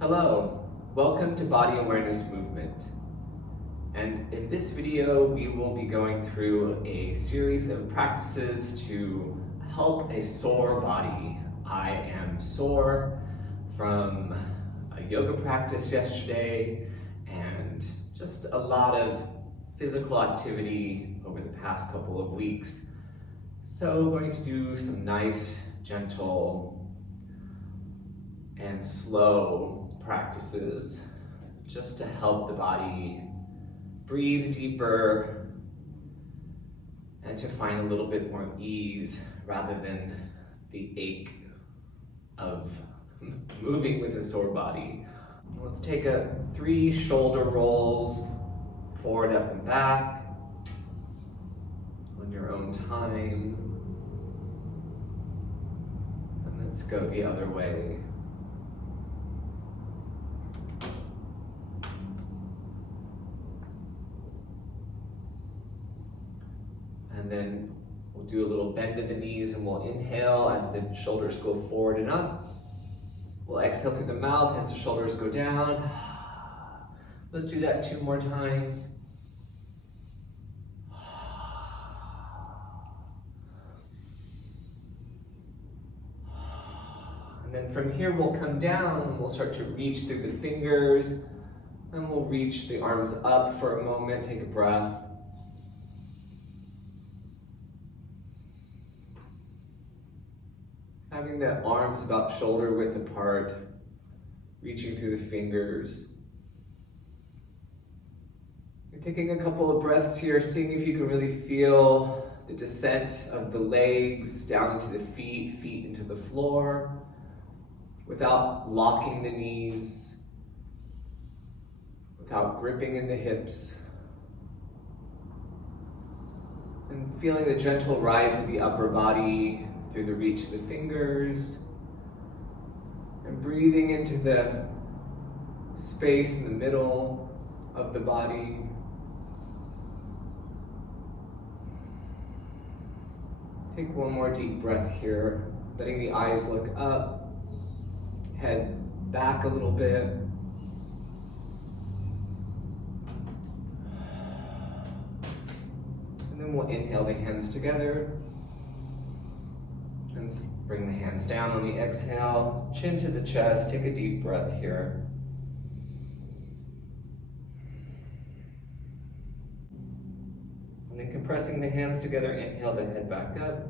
Hello, welcome to Body Awareness Movement. And in this video, we will be going through a series of practices to help a sore body. I am sore from a yoga practice yesterday and just a lot of physical activity over the past couple of weeks. So we're going to do some nice, gentle, and slow practices just to help the body breathe deeper and to find a little bit more ease rather than the ache of moving with a sore body. Let's take 3 shoulder rolls, forward, up, and back on your own time. And let's go the other way. And then we'll do a little bend of the knees and we'll inhale as the shoulders go forward and up. We'll exhale through the mouth as the shoulders go down. Let's do that 2 more times. And then from here we'll come down and we'll start to reach through the fingers and we'll reach the arms up for a moment. Take a breath. Having the arms about shoulder width apart, reaching through the fingers. You're taking a couple of breaths here, seeing if you can really feel the descent of the legs down into the feet, feet into the floor, without locking the knees, without gripping in the hips. And feeling the gentle rise of the upper body through the reach of the fingers, and breathing into the space in the middle of the body. Take one more deep breath here, letting the eyes look up, head back a little bit. And then we'll inhale the hands together. And bring the hands down on the exhale, chin to the chest, take a deep breath here. And then compressing the hands together, inhale the head back up.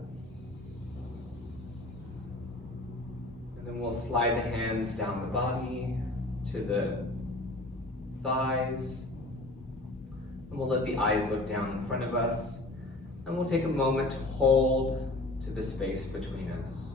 And then we'll slide the hands down the body to the thighs. And we'll let the eyes look down in front of us. And we'll take a moment to hold to the space between us.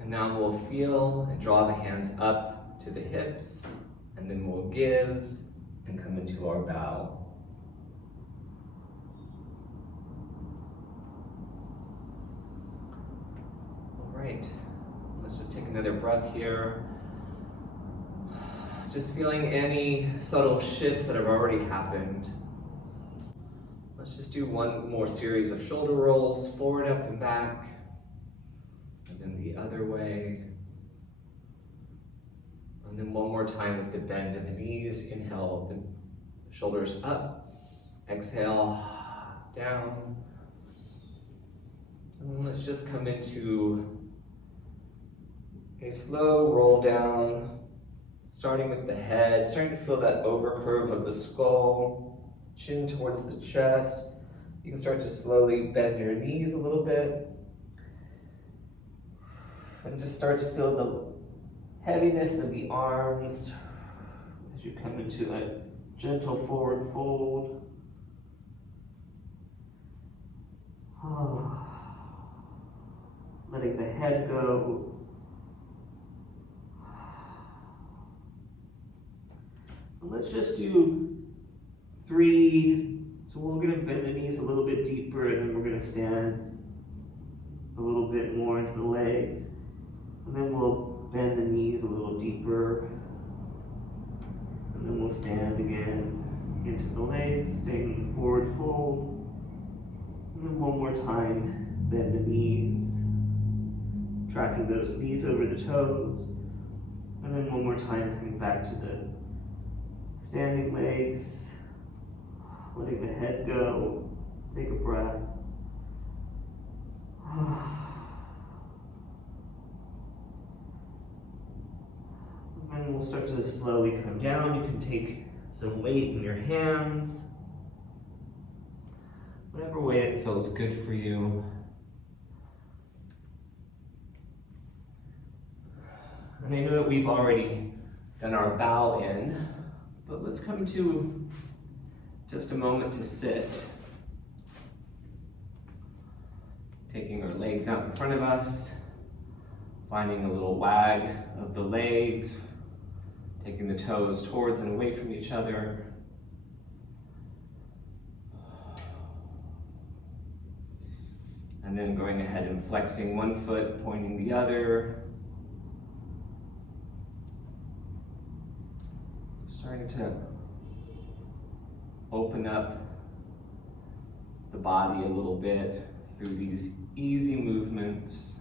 And now we'll feel and draw the hands up to the hips, and then we'll give and come into our bow. All right, let's just take another breath here. Just feeling any subtle shifts that have already happened. Let's just do one more series of shoulder rolls, forward, up, and back, and then the other way. And then one more time with the bend of the knees. Inhale the shoulders up. Exhale, down. And then let's just come into a slow roll down, starting with the head, starting to feel that overcurve of the skull, chin towards the chest. You can start to slowly bend your knees a little bit. And just start to feel the heaviness of the arms as you come into a gentle forward fold. Letting the head go. And let's just do 3 So we're going to bend the knees a little bit deeper, and then we're going to stand a little bit more into the legs. And then we'll bend the knees a little deeper. And then we'll stand again into the legs, staying in the forward fold. And then one more time, bend the knees. Tracking those knees over the toes. And then one more time, coming back to the standing legs. Letting the head go. Take a breath. And then we'll start to slowly come down. You can take some weight in your hands. Whatever way it feels good for you. And I know that we've already done our bow in, but let's come to just a moment to sit. Taking our legs out in front of us, finding a little wag of the legs, taking the toes towards and away from each other. And then going ahead and flexing one foot, pointing the other. Starting to open up the body a little bit through these easy movements.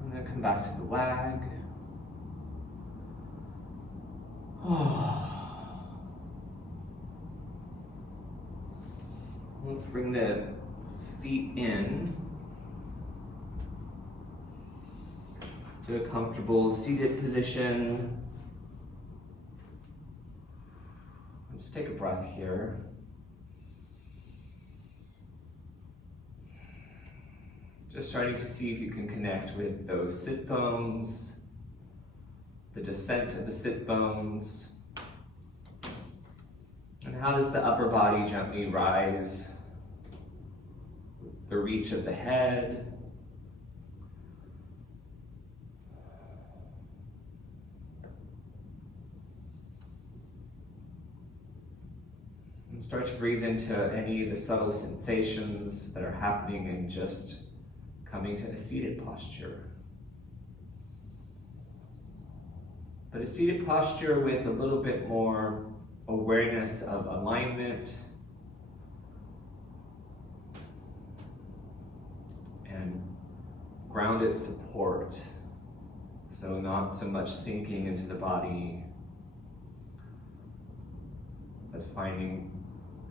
And then come back to the wag. Let's bring the feet in to a comfortable seated position. Just take a breath here. Just starting to see if you can connect with those sit bones, the descent of the sit bones. And how does the upper body gently rise? The reach of the head. And start to breathe into any of the subtle sensations that are happening and just coming to a seated posture. But a seated posture with a little bit more awareness of alignment and grounded support. So not so much sinking into the body, but finding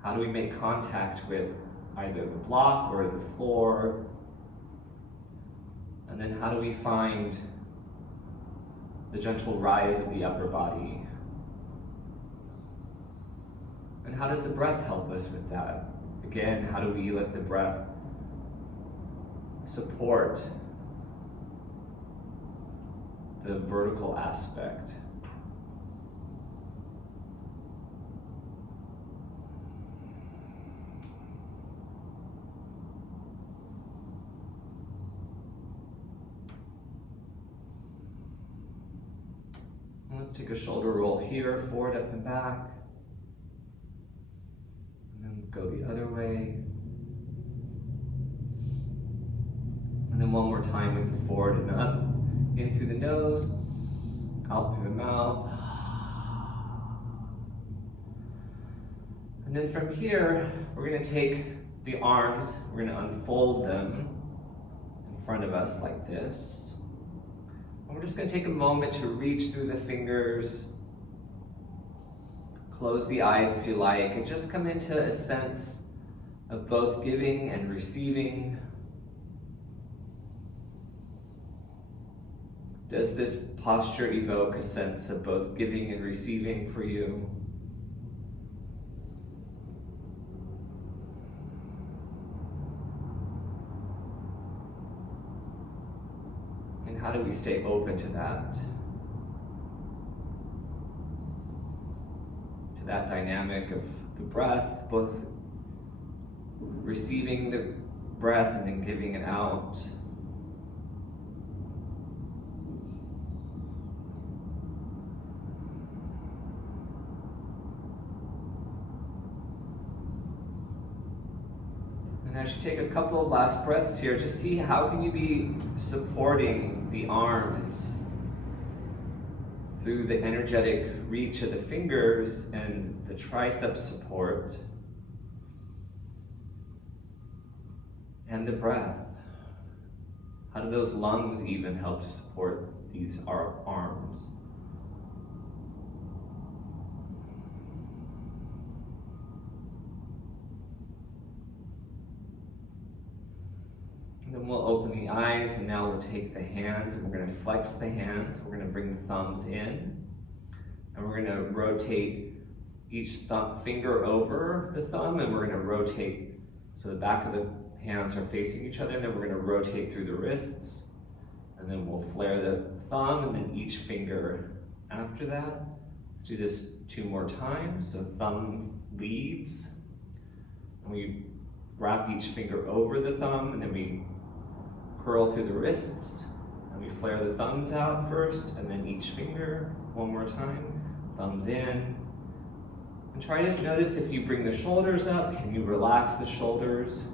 how do we make contact with either the block or the floor, and then how do we find the gentle rise of the upper body? And how does the breath help us with that? Again, how do we let the breath support the vertical aspect? Let's take a shoulder roll here, forward, up, and back. And then go the other way. And then one more time with the forward and up. In through the nose, out through the mouth. And then from here, we're going to take the arms, we're going to unfold them in front of us like this. And we're just going to take a moment to reach through the fingers, close the eyes if you like, and just come into a sense of both giving and receiving. Does this posture evoke a sense of both giving and receiving for you? How do we stay open to that? To that dynamic of the breath, both receiving the breath and then giving it out. as you take a couple of last breaths here, just see how can you be supporting the arms through the energetic reach of the fingers and the tricep support and the breath. How do those lungs even help to support these arms? And then we'll open the eyes, and now we'll take the hands and we're going to flex the hands. We're going to bring the thumbs in, and we're going to rotate each finger over the thumb, and we're going to rotate so the back of the hands are facing each other, and then we're going to rotate through the wrists, and then we'll flare the thumb and then each finger after that. Let's do this 2 more times. So thumb leads, and we wrap each finger over the thumb, and then we curl through the wrists, and we flare the thumbs out first, and then each finger 1 more time. Thumbs in, and try to notice if you bring the shoulders up, can you relax the shoulders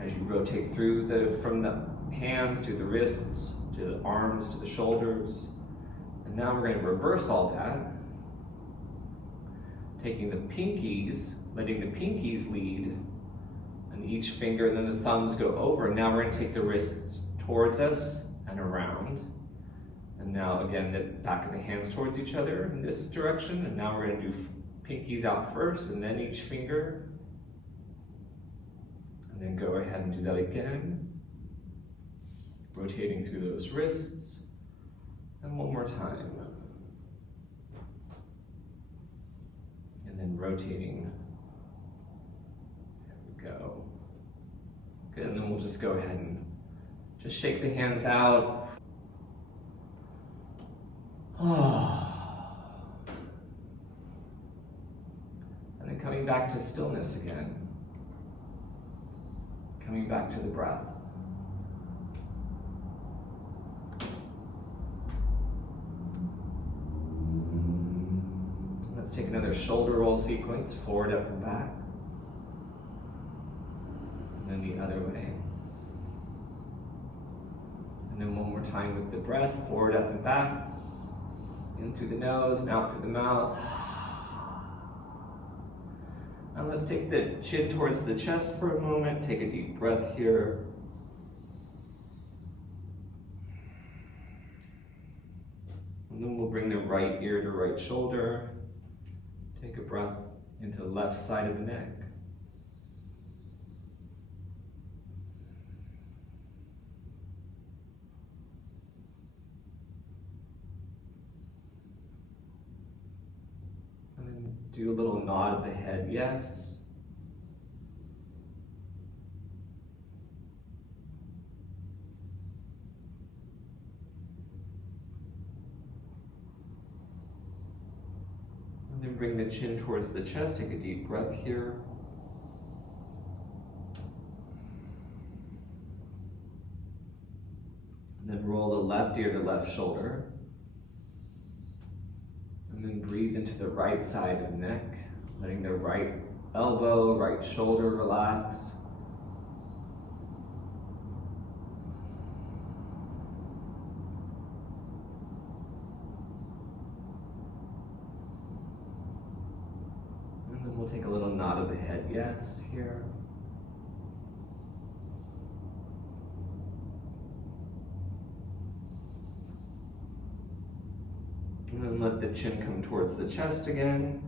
as you rotate through from the hands to the wrists, to the arms, to the shoulders. And now we're going to reverse all that, taking the pinkies, letting the pinkies lead, and each finger, and then the thumbs go over. And now we're going to take the wrists towards us and around. And now again, the back of the hands towards each other in this direction. And now we're going to do pinkies out first, and then each finger. And then go ahead and do that again. Rotating through those wrists. And 1 more time. And then rotating. There we go. Good, and then we'll just go ahead and just shake the hands out. And then coming back to stillness again. Coming back to the breath. Let's take another shoulder roll sequence, forward, up, and back. And then the other way. And then 1 more time with the breath, forward, up, and back. In through the nose and out through the mouth. And let's take the chin towards the chest for a moment. Take a deep breath here. And then we'll bring the right ear to right shoulder. Take a breath into the left side of the neck. And then do a little nod of the head, yes. And then bring the chin towards the chest. Take a deep breath here. And then roll the left ear to left shoulder. And then breathe into the right side of the neck, letting the right elbow, right shoulder relax. And then we'll take a little nod of the head, yes, here. And then let the chin come towards the chest again.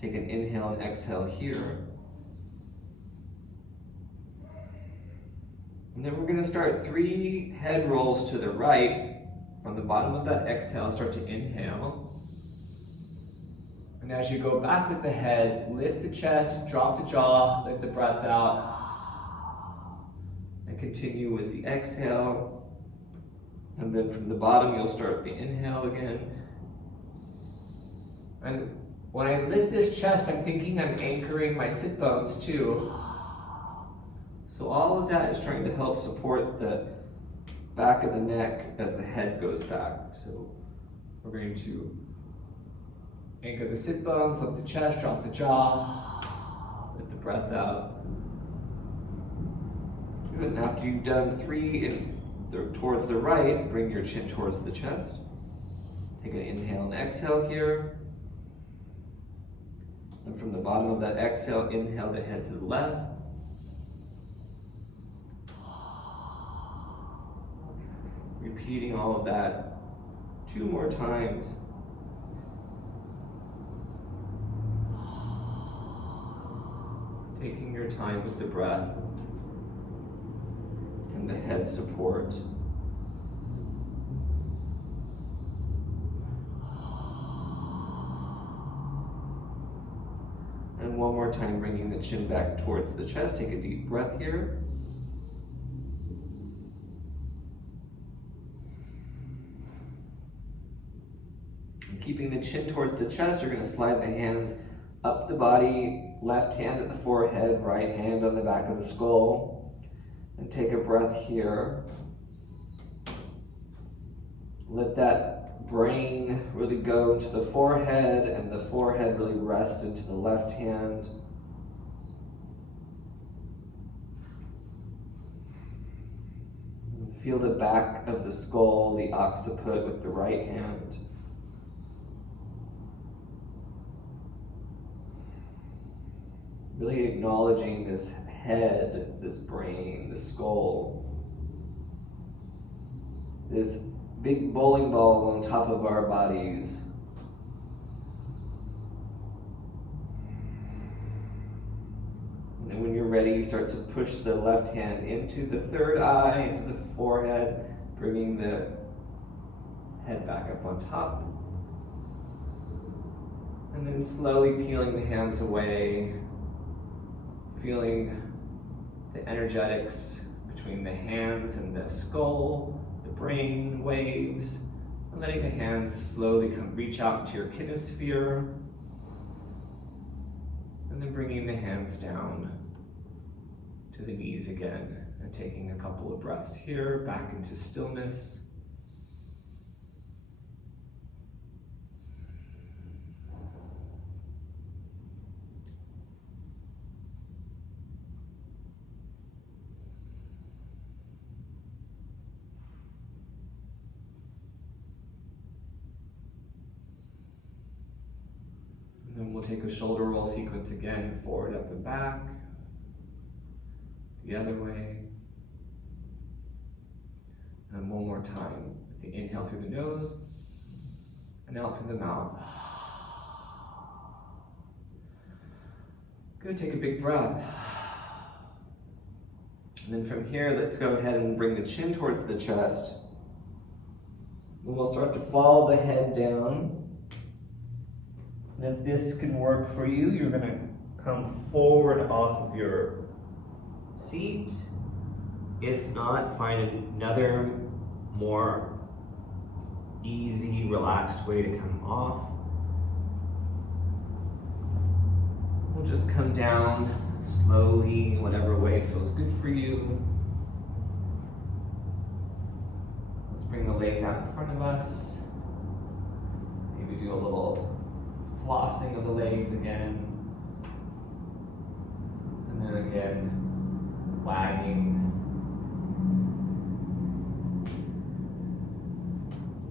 Take an inhale and exhale here. And then we're going to start 3 head rolls to the right. From the bottom of that exhale, start to inhale. And as you go back with the head, lift the chest, drop the jaw, let the breath out. And continue with the exhale. And then from the bottom, you'll start the inhale again. And when I lift this chest, I'm thinking I'm anchoring my sit bones too. So all of that is trying to help support the back of the neck as the head goes back. So we're going to anchor the sit bones, lift the chest, drop the jaw, let the breath out. Good. And after you've done 3 towards the right, bring your chin towards the chest. Take an inhale and exhale here. And from the bottom of that exhale, inhale to head to the left. Repeating all of that 2 more times. Taking your time with the breath and the head support. And one more time, bringing the chin back towards the chest. Take a deep breath here. And keeping the chin towards the chest, you're going to slide the hands up the body, left hand at the forehead, right hand on the back of the skull. And take a breath here. Let that brain really go into the forehead, and the forehead really rest into the left hand. And feel the back of the skull, the occiput with the right hand. Really acknowledging this head, this brain, the skull, this big bowling ball on top of our bodies. And when you're ready, start to push the left hand into the third eye, into the forehead, bringing the head back up on top. And then slowly peeling the hands away, feeling the energetics between the hands and the skull, the brain waves, and letting the hands slowly reach out to your kinesphere, and then bringing the hands down to the knees again, and taking a couple of breaths here, back into stillness. And then we'll take a shoulder roll sequence again, forward, up, and back. The other way. And one more time. With the inhale through the nose and out through the mouth. Good, take a big breath. And then from here, let's go ahead and bring the chin towards the chest. And we'll start to follow the head down. And if this can work for you, you're going to come forward off of your seat. If not, find another more easy, relaxed way to come off. We'll just come down slowly, whatever way feels good for you. Let's bring the legs out in front of us. Maybe do a little flossing of the legs again. And then again, wagging.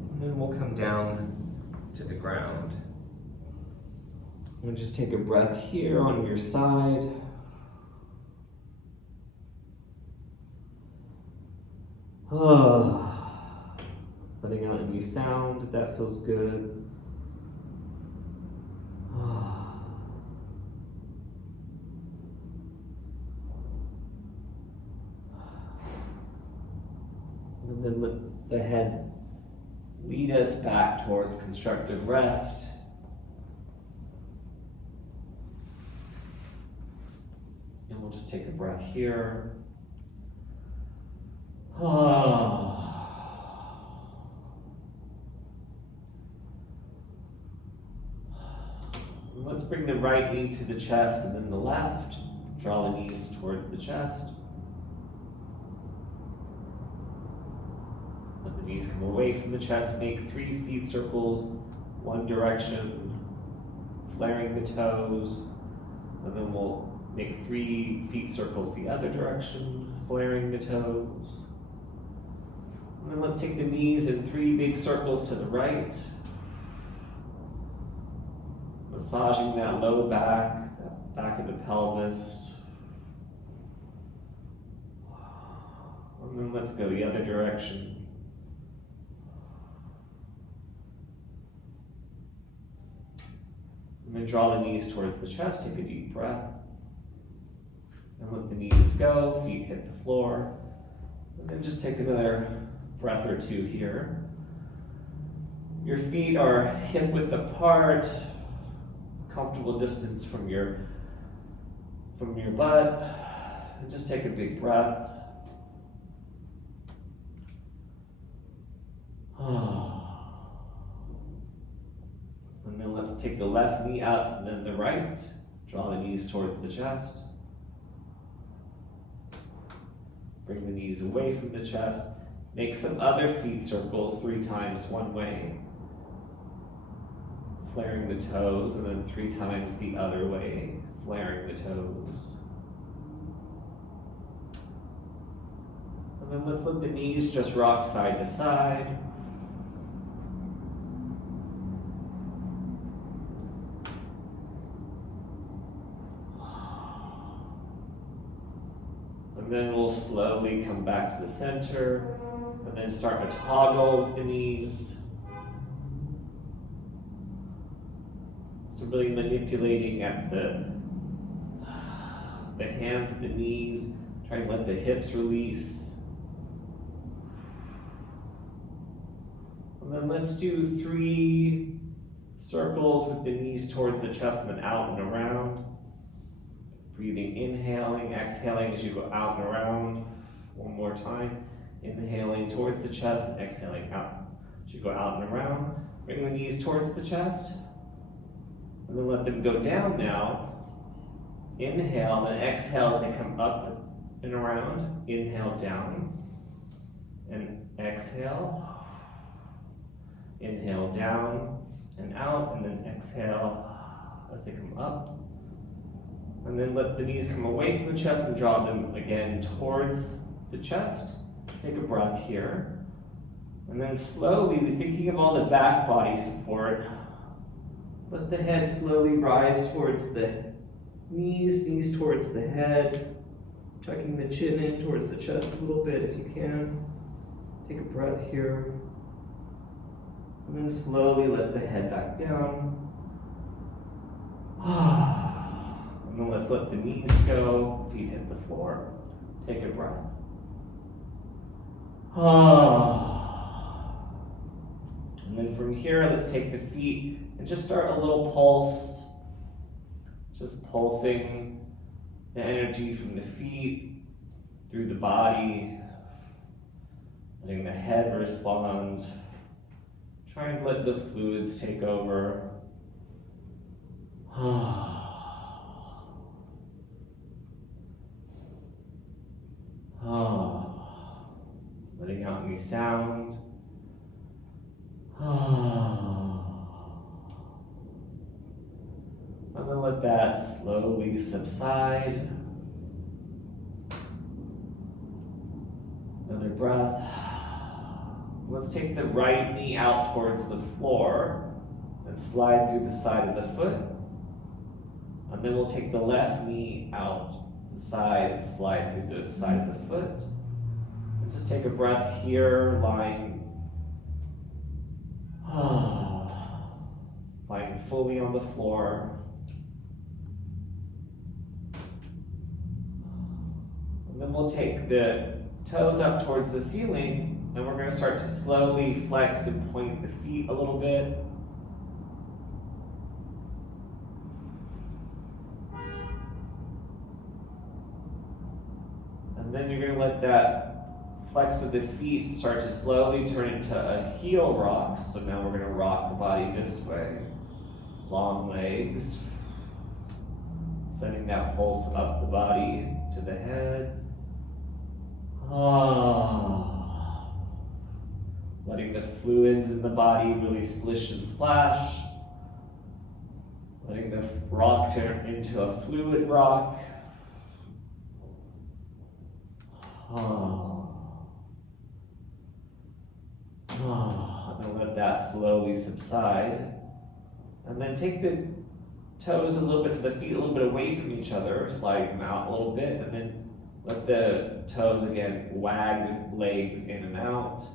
And then we'll come down to the ground. And just take a breath here on your side. Letting out any sound if that feels good. And then let the head lead us back towards constructive rest. And we'll just take a breath here. Let's bring the right knee to the chest and then the left. Draw the knees towards the chest. Let the knees come away from the chest. Make 3 feet circles, one direction, flaring the toes. And then we'll Make 3 feet circles the other direction, flaring the toes. And then let's take the knees in 3 big circles to the right. Massaging that low back, that back of the pelvis. And then let's go the other direction. And then draw the knees towards the chest, take a deep breath. And let the knees go, feet hit the floor. And then just take another breath or 2 here. Your feet are hip width apart, comfortable distance from your butt. And just take a big breath. And then let's take the left knee up and then the right. Draw the knees towards the chest. Bring the knees away from the chest. Make some other feet circles 3 times one way. Flaring the toes, and then 3 times the other way. Flaring the toes. And then let's let the knees just rock side to side. And then we'll slowly come back to the center, and then start to toggle with the knees. So really manipulating at the hands and the knees, trying to let the hips release. And then let's do 3 circles with the knees towards the chest and then out and around. Breathing, inhaling, exhaling as you go out and around. One more time. Inhaling towards the chest and exhaling out as you go out and around. Bring the knees towards the chest. And then let them go down now. Inhale, then exhale as they come up and around. Inhale down. And exhale. Inhale down and out, and then exhale as they come up. And then let the knees come away from the chest and draw them again towards the chest. Take a breath here. And then slowly, thinking of all the back body support, let the head slowly rise towards the knees towards the head, tucking the chin in towards the chest a little bit if you can. Take a breath here. And then slowly let the head back down. And then let's let the knees go, feet hit the floor. Take a breath. And then from here, let's take the feet and just start a little pulse. Just pulsing the energy from the feet through the body, letting the head respond. Trying to let the fluids take over. Letting out any sound. And then let that slowly subside. Another breath. Let's take the right knee out towards the floor and slide through the side of the foot. And then we'll take the left knee out the side and slide through the side of the foot. And just take a breath here, lying fully on the floor. And then we'll take the toes up towards the ceiling, and we're going to start to slowly flex and point the feet a little bit. And then you're going to let that flex of the feet start to slowly turn into a heel rock. So now we're going to rock the body this way. Long legs. Sending that pulse up the body to the head. Letting the fluids in the body really splish and splash. Letting the rock turn into a fluid rock. And then let that slowly subside. And then take the toes a little bit, the feet a little bit away from each other, slide them out a little bit, and then let the toes again wag the legs in and out.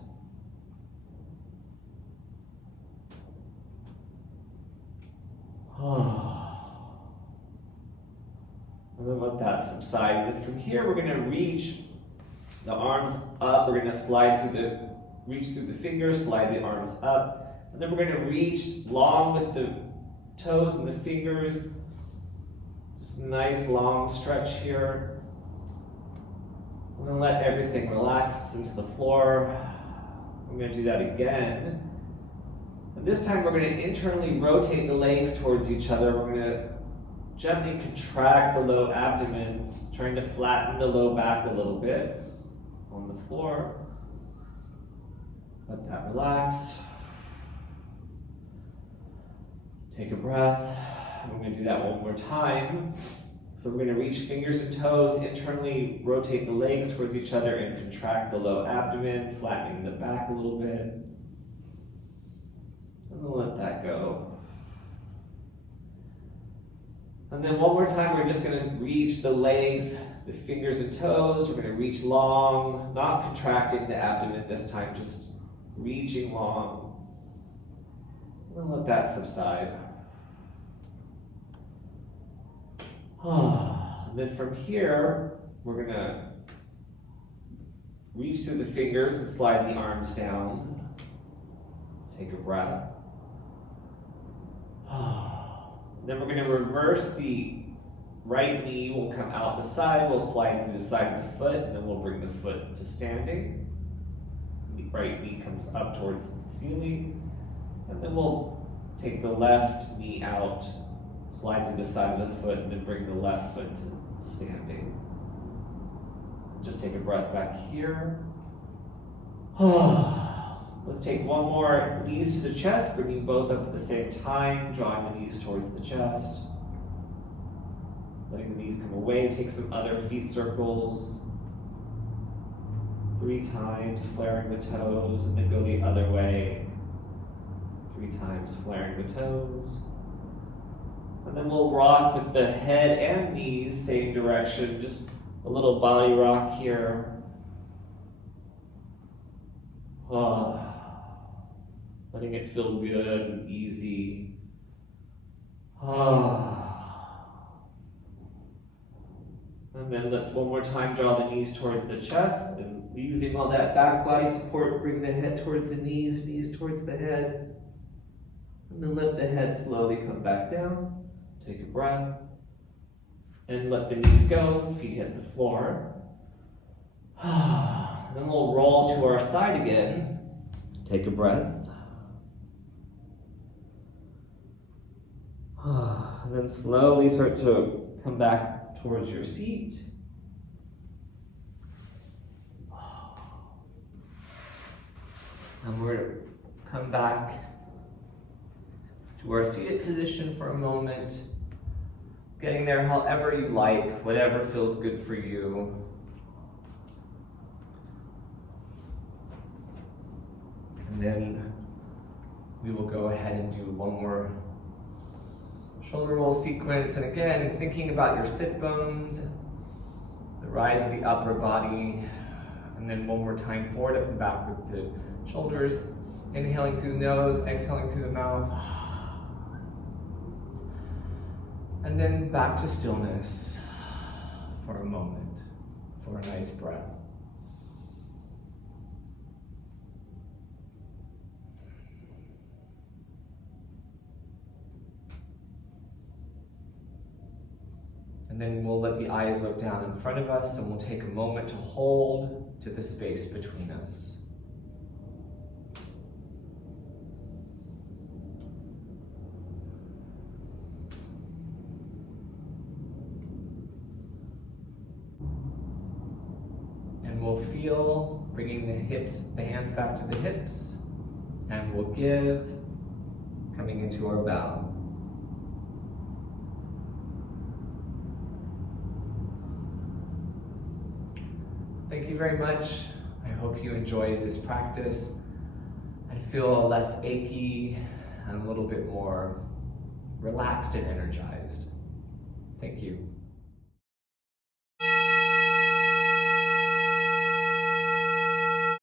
And then let that subside. And then from here, we're going to reach the arms up. We're going to reach through the fingers, slide the arms up. And then we're going to reach long with the toes and the fingers. Just a nice long stretch here. And then let everything relax into the floor. I'm going to do that again. And this time we're going to internally rotate the legs towards each other. We're going to gently contract the low abdomen, trying to flatten the low back a little bit on the floor. Let that relax. Take a breath. We're going to do that one more time. So we're going to reach fingers and toes, internally rotate the legs towards each other and contract the low abdomen, flattening the back a little bit. And then let that go. And then one more time, we're just going to reach the legs, the fingers and toes. We're going to reach long, not contracting the abdomen this time, just reaching long. And then let that subside. And then from here, we're going to reach through the fingers and slide the arms down. Take a breath. Then we're going to reverse the right knee. Will come out the side. We'll slide through the side of the foot, and then we'll bring the foot to standing. The right knee comes up towards the ceiling. And then we'll take the left knee out, slide through the side of the foot, and then bring the left foot to standing. Just take a breath back here. Let's take one more, knees to the chest, bringing both up at the same time, drawing the knees towards the chest. Letting the knees come away, take some other feet circles. 3 times, flaring the toes, and then go the other way. 3 times, flaring the toes. And then we'll rock with the head and knees, same direction, just a little body rock here. Letting it feel good and easy. And then let's one more time draw the knees towards the chest, and using all that back body support, bring the head towards the knees, knees towards the head. And then let the head slowly come back down. Take a breath. And let the knees go, feet hit the floor. Then we'll roll to our side again. Take a breath. And then slowly start to come back towards your seat. And we're going to come back to our seated position for a moment. Getting there however you like, whatever feels good for you. And then we will go ahead and do one more shoulder roll sequence. And again, thinking about your sit bones, the rise of the upper body, and then one more time forward, up and back with the shoulders. Inhaling through the nose, exhaling through the mouth. And then back to stillness for a moment, for a nice breath. And then we'll let the eyes look down in front of us, and we'll take a moment to hold to the space between us. We'll feel bringing the hands back to the hips, and we'll give, coming into our bow. Thank you very much. I hope you enjoyed this practice and feel less achy and a little bit more relaxed and energized. Thank you.